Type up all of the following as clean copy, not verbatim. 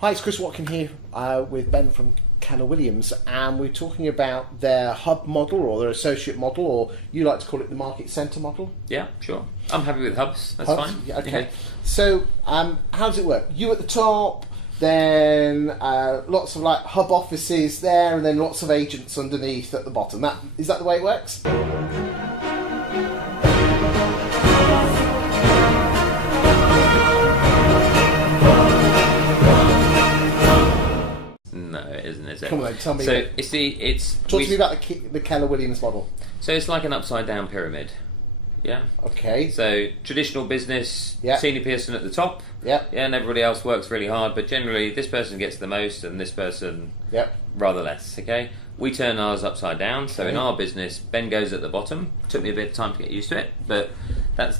Hi, it's Chris Watkin here with Ben from Keller Williams, and we're talking about their hub model or their associate model, or you like to call it the market centre model. Yeah, sure. I'm happy with hubs. That's Hubs? fine. Yeah, okay. So, how does it work? You at the top, then lots of like hub offices there, and then lots of agents underneath at the bottom. Is that the way it works? No, it isn't, is it? Come on, then, tell me. So Talk to me about the Keller Williams model. So it's like an upside down pyramid. Yeah. Okay. So traditional business, Yeah. senior person at the top. Yeah. Yeah, and everybody else works really hard, but generally this person gets the most and this person Yep. rather less. Okay. We turn ours upside down. So in Okay. our business, Ben goes at the bottom. Took me a bit of time to get used to it, but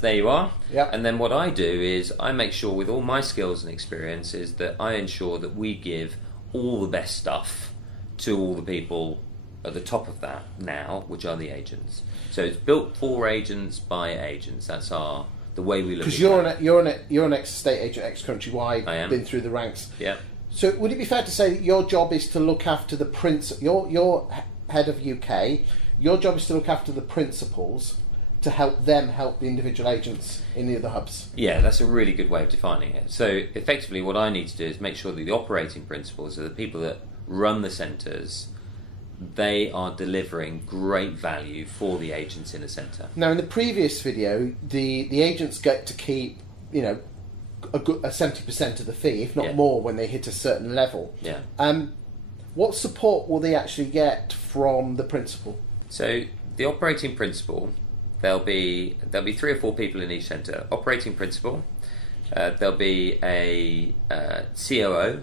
there you are. Yep. And then what I do is I make sure with all my skills and experiences that I ensure that we give all the best stuff to all the people at the top of that now, which are the agents. So it's built for agents by agents. That's the way we look. Because at you're an ex-estate agent, ex-Countrywide, I am. been through the ranks. Yeah. So would it be fair to say that your job is to look after the you're head of UK, your job is to look after the principals to help the individual agents in the other hubs? Yeah, that's a really good way of defining it. So effectively what I need to do is make sure that the operating principals are the people that run the centres. They are delivering great value for the agents in a centre. Now, in the previous video, the agents get to keep, a 70% of the fee, if not Yeah. more, when they hit a certain level. Yeah. What support will they actually get from the principal? So the operating principal, there'll be 3 or 4 people in each centre. Operating principal, there'll be a COO,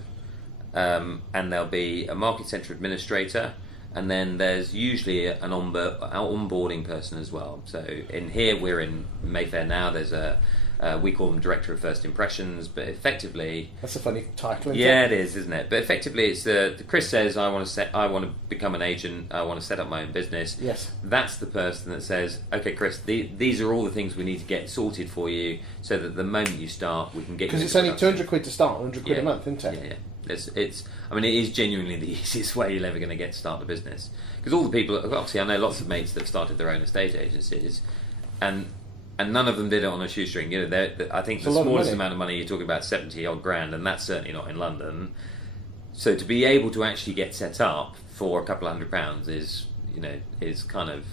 and there'll be a market centre administrator, and then there's usually an onboarding person as well. So in here, we're in Mayfair now, there's we call them Director of First Impressions, but effectively... That's a funny title, isn't Yeah, it? it is, isn't it? But effectively, it's Chris says, I want to become an agent, I want to set up my own business. Yes. That's the person that says, okay, Chris, these are all the things we need to get sorted for you, so that the moment you start, we can get you... Because it's only 200 quid to start, 100 quid a month, isn't it? Yeah. It is genuinely the easiest way you're ever going to get to start a business. Because all the people, obviously, I know lots of mates that have started their own estate agencies, and none of them did it on a shoestring. I think the smallest amount of money you're talking about 70 odd grand, and that's certainly not in London. So to be able to actually get set up for a couple of £100 is kind of.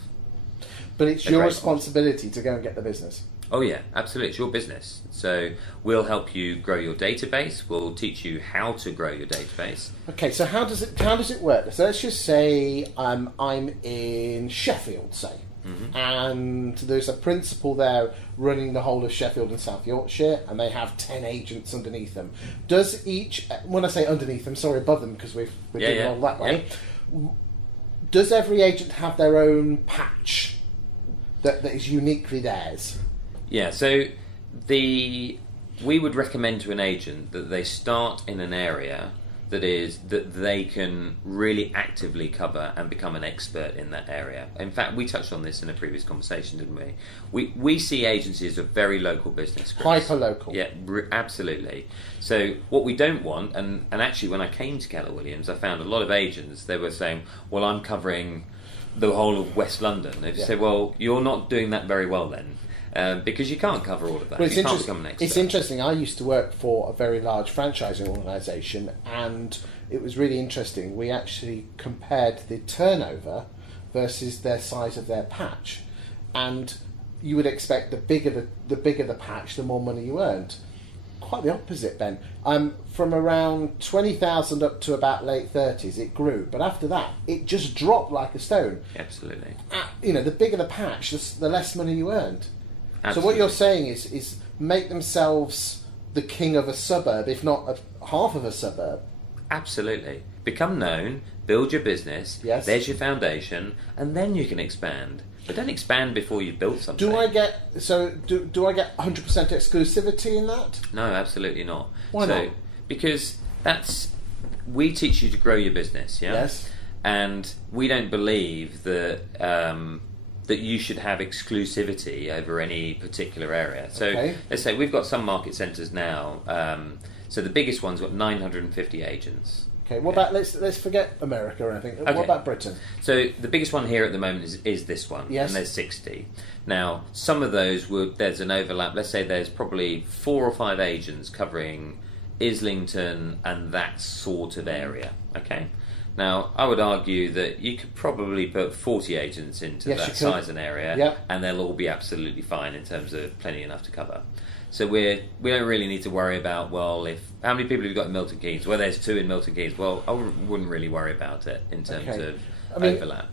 But it's your responsibility to go and get the business. Oh yeah, absolutely. It's your business. So we'll help you grow your database. We'll teach you how to grow your database. Okay, so how does it work? So let's just say I'm in Sheffield, say. Mm-hmm. And there's a principal there running the whole of Sheffield and South Yorkshire, and they have 10 agents underneath them. Does each, when I say underneath them, sorry, above them, because we're doing it all that way, does every agent have their own patch that is uniquely theirs? Yeah, so we would recommend to an agent that they start in an area that they can really actively cover and become an expert in that area. In fact, we touched on this in a previous conversation, didn't we? We see agencies as a very local business, Chris. Hyper-local. Yeah, absolutely. So what we don't want, and actually when I came to Keller Williams, I found a lot of agents, they were saying, well, I'm covering the whole of West London. They said, well, you're not doing that very well then. Because you can't cover all of that. Well, you can't become an expert. It's interesting. I used to work for a very large franchising organisation, and it was really interesting. We actually compared the turnover versus their size of their patch, and you would expect the bigger the patch, the more money you earned. Quite the opposite, Ben. From around 20,000 up to about late 30s, it grew, but after that, it just dropped like a stone. Absolutely. The bigger the patch, the less money you earned. Absolutely. So what you're saying is make themselves the king of a suburb, if not half of a suburb. Absolutely. Become known, build your business, Yes. There's your foundation, and then you can expand. But don't expand before you've built something. Do I get 100% exclusivity in that? No, absolutely not. Why not? Because we teach you to grow your business, yeah? Yes. And we don't believe that that you should have exclusivity over any particular area. So let's say we've got some market centres now. So the biggest one's got 950 agents. Okay, what about, let's forget America or anything. Okay. What about Britain? So the biggest one here at the moment is this one, Yes. and there's 60. Now, some of those there's an overlap. Let's say there's probably 4 or 5 agents covering Islington and that sort of area. Okay. Now, I would argue that you could probably put 40 agents into that size and area, Yep. and they'll all be absolutely fine in terms of plenty enough to cover. So we don't really need to worry about, well, how many people have you got in Milton Keynes? Well, there's 2 in Milton Keynes. Well, I wouldn't really worry about it in terms of overlap.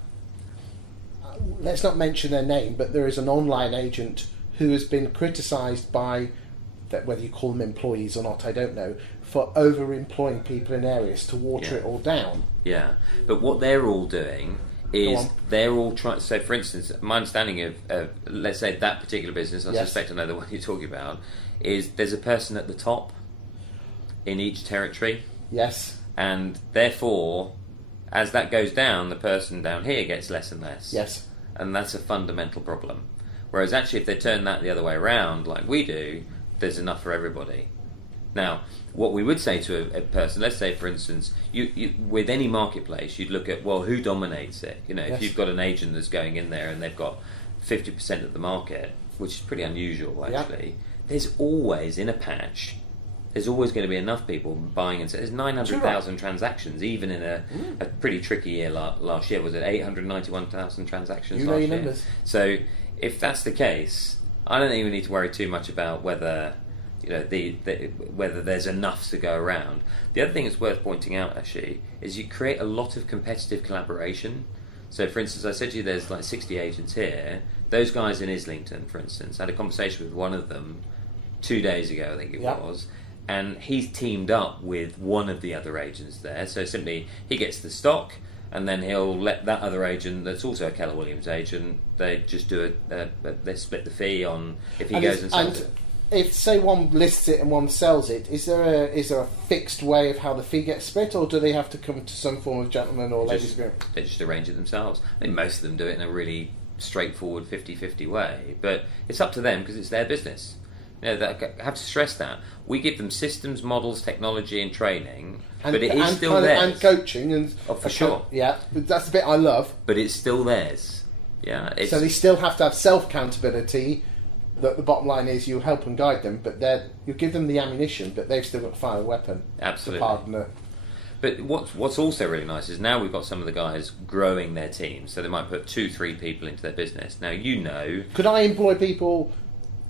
Let's not mention their name, but there is an online agent who has been criticised by, whether you call them employees or not, I don't know, for over-employing people in areas to water it all down. Yeah, but what they're all doing is they're all trying. So, for instance, my understanding of let's say that particular business, I suspect I know the one you're talking about, is there's a person at the top in each territory. Yes. And therefore, as that goes down, the person down here gets less and less. Yes. And that's a fundamental problem. Whereas actually, if they turn that the other way around, like we do, there's enough for everybody. Now, what we would say to a person, let's say, for instance, you with any marketplace, you'd look at, well, who dominates it? You know, if you've got an agent that's going in there and they've got 50% of the market, which is pretty unusual, actually, there's always, in a patch, there's always going to be enough people buying and selling. There's 900,000 transactions, even in a pretty tricky year last year. Was it 891,000 transactions last year? Your numbers. So, if that's the case, I don't think we need to worry too much about whether whether there's enough to go around. The other thing that's worth pointing out, actually, is you create a lot of competitive collaboration. So, for instance, I said to you there's like 60 agents here. Those guys in Islington, for instance, I had a conversation with one of them 2 days ago, I think it was, and he's teamed up with one of the other agents there. So simply, he gets the stock, and then he'll let that other agent, that's also a Keller Williams agent, they just do they split the fee on if he goes and sells it. If, say, one lists it and one sells it, is there a fixed way of how the fee gets split, or do they have to come to some form of gentleman or ladies' agreement? They just arrange it themselves. I think most of them do it in a really straightforward 50-50 way, but it's up to them because it's their business. You know, I have to stress that. We give them systems, models, technology and training, but it is still theirs. And coaching. And for sure. Yeah, that's the bit I love. But it's still theirs. Yeah. So they still have to have self-accountability. The bottom line is you help and guide them, but you give them the ammunition, but they've still got to fire a weapon. Absolutely. To pardon it. But what's also really nice is now we've got some of the guys growing their teams, so they might put 2-3 people into their business. Now, could I employ people?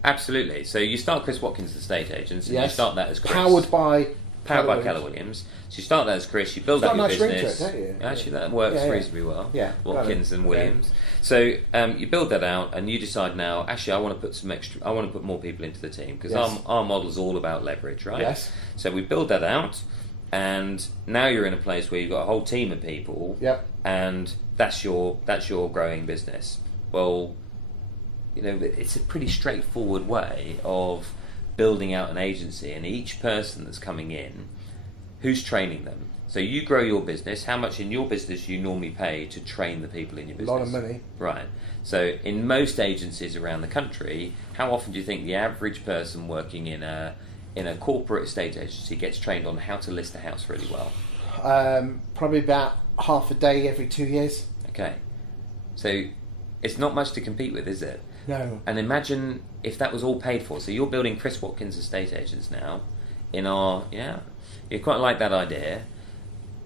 Absolutely. So you start Chris Watkin's estate agents, and you start that as Chris. Powered by Keller Williams. So you start that as Chris, you build up your business. Ring to it, don't you? Actually, that works reasonably well. Yeah, Watkins and Williams. So you build that out, and you decide now. Actually, I want to put more people into the team because our model is all about leverage, right? Yes. So we build that out, and now you're in a place where you've got a whole team of people. Yep. And that's your growing business. Well, you know, it's a pretty straightforward way of building out an agency, and each person that's coming in, who's training them? So you grow your business. How much in your business you normally pay to train the people in your business? A lot of money. Right. So in most agencies around the country, how often do you think the average person working in a corporate estate agency gets trained on how to list a house really well? Probably about half a day every 2 years. Okay. So it's not much to compete with, is it? No. And imagine if that was all paid for. So you're building Chris Watkins estate agents now you quite like that idea.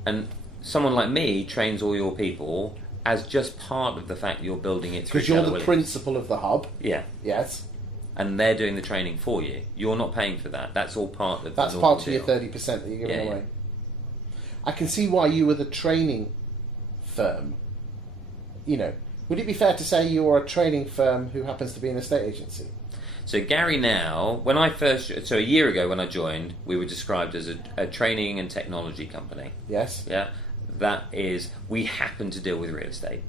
And someone like me trains all your people as just part of the fact that you're building it through because you're Keller the Williams. principal of the hub. Yeah. Yes. And they're doing the training for you. You're not paying for that. That's all part of That's the part of deal. your 30% that you're giving away. I can see why you were the training firm. You know, would it be fair to say you're a training firm who happens to be an estate agency? So Gary now, a year ago when I joined, we were described as a training and technology company. Yes. Yeah. That is, we happen to deal with real estate.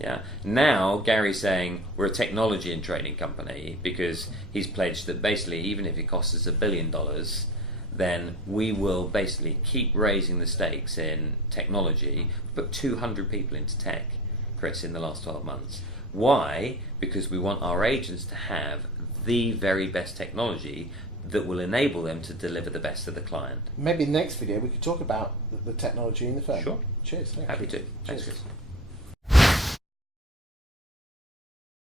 Yeah. Now Gary's saying we're a technology and training company because he's pledged that basically even if it costs us $1 billion, then we will basically keep raising the stakes in technology. We put 200 people into tech, Chris, in the last 12 months. Why? Because we want our agents to have the very best technology that will enable them to deliver the best to the client. Maybe in the next video we could talk about the technology in the firm. Sure. Cheers. Thanks. Happy to. Thanks, Cheers. Chris.